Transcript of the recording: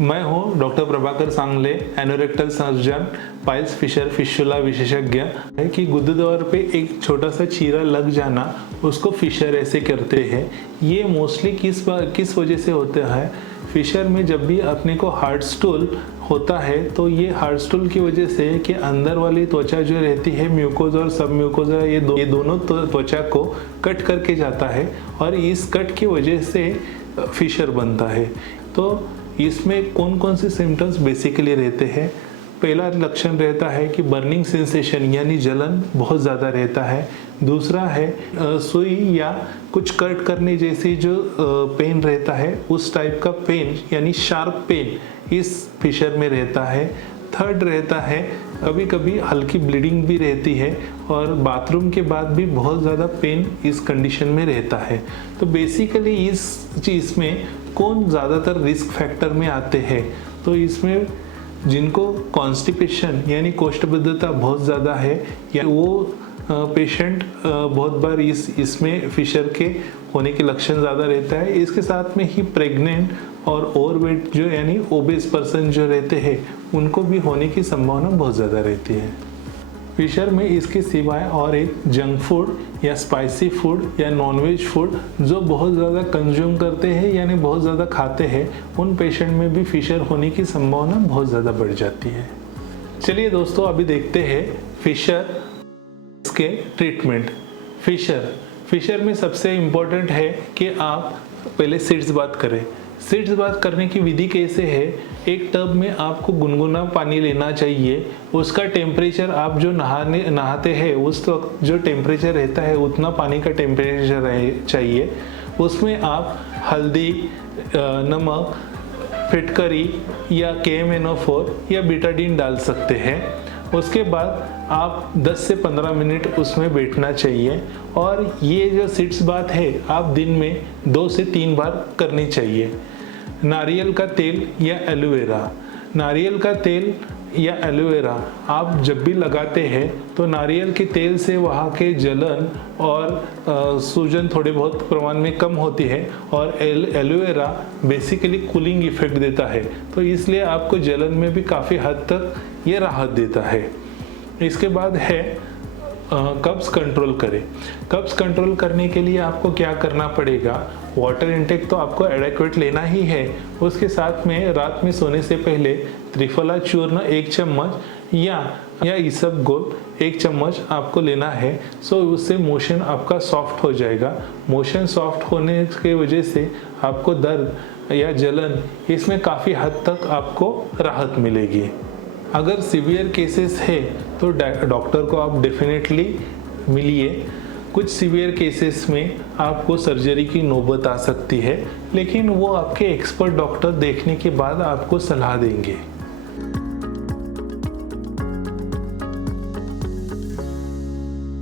मैं हूं डॉक्टर प्रभाकर सांगले, एनोरेक्टल सर्जन, पाइल्स फिशर फिशुला विशेषज्ञ। है कि गुद्दे द्वार पे एक छोटा सा चीरा लग जाना, उसको फिशर ऐसे करते हैं। ये मोस्टली किस वजह से होता है? फिशर में जब भी अपने को हार्ड स्टूल होता है तो ये हार्ड स्टूल की वजह से कि अंदर वाली त्वचा जो रहती है, म्यूकोज और सब म्यूकोजा, ये दोनों त्वचा को कट करके जाता है और इस कट की वजह से फिशर बनता है। तो इसमें कौन कौन से सिम्टम्स बेसिकली रहते हैं? पहला लक्षण रहता है कि बर्निंग सेंसेशन यानी जलन बहुत ज़्यादा रहता है। दूसरा है सुई या कुछ कट करने जैसी जो पेन रहता है, उस टाइप का पेन यानी शार्प पेन इस फिशर में रहता है। थर्ड रहता है कभी कभी हल्की ब्लीडिंग भी रहती है और बाथरूम के बाद भी बहुत ज़्यादा पेन इस कंडीशन में रहता है। तो बेसिकली इस चीज़ में कौन ज़्यादातर रिस्क फैक्टर में आते हैं? तो इसमें जिनको कॉन्स्टिपेशन यानी कोष्ठबद्धता बहुत ज़्यादा है या वो पेशेंट बहुत बार इसमें फिशर के होने के लक्षण ज़्यादा रहता है। इसके साथ में ही प्रेग्नेंट और ओवरवेट जो यानी ओबेस पर्सन जो रहते हैं, उनको भी होने की संभावना बहुत ज़्यादा रहती है। फिशर में इसके सिवाय और एक जंक फूड या स्पाइसी फूड या नॉनवेज फूड जो बहुत ज़्यादा कंज्यूम करते हैं यानी बहुत ज़्यादा खाते हैं, उन पेशेंट में भी फिशर होने की संभावना बहुत ज़्यादा बढ़ जाती है। चलिए दोस्तों, अभी देखते हैं फिशर के ट्रीटमेंट। फिशर में सबसे इम्पोर्टेंट है कि आप पहले सीड्स बात करें। सीड्स बात करने की विधि कैसे है? एक टब में आपको गुनगुना पानी लेना चाहिए। उसका टेम्परेचर आप जो नहाते हैं उस वक्त जो टेम्परेचर रहता है उतना पानी का टेम्परेचर चाहिए। उसमें आप हल्दी, नमक, फिटकरी या KMNO4 या बीटाडीन डाल सकते हैं। उसके बाद आप 10 से 15 मिनट उसमें बैठना चाहिए और ये जो सीड्स बात है आप दिन में 2 से 3 बार करनी चाहिए। नारियल का तेल या एलोवेरा, नारियल का तेल या एलोवेरा आप जब भी लगाते हैं तो नारियल के तेल से वहाँ के जलन और सूजन थोड़े बहुत प्रमाण में कम होती है और एलोवेरा बेसिकली कूलिंग इफेक्ट देता है, तो इसलिए आपको जलन में भी काफ़ी हद तक ये राहत देता है। इसके बाद है कब्ज कंट्रोल करें। कब्ज कंट्रोल करने के लिए आपको क्या करना पड़ेगा? वाटर इनटेक तो आपको एडेक्वेट लेना ही है। उसके साथ में रात में सोने से पहले त्रिफला चूर्ण 1 चम्मच या इसबगोल 1 चम्मच आपको लेना है। सो उससे मोशन आपका सॉफ्ट हो जाएगा। मोशन सॉफ्ट होने की वजह से आपको दर्द या जलन इसमें काफ़ी हद तक आपको राहत मिलेगी। अगर सीवियर केसेस है तो डॉक्टर को आप डेफिनेटली मिलिए। कुछ सीवियर केसेस में आपको सर्जरी की नौबत आ सकती है, लेकिन वो आपके एक्सपर्ट डॉक्टर देखने के बाद आपको सलाह देंगे।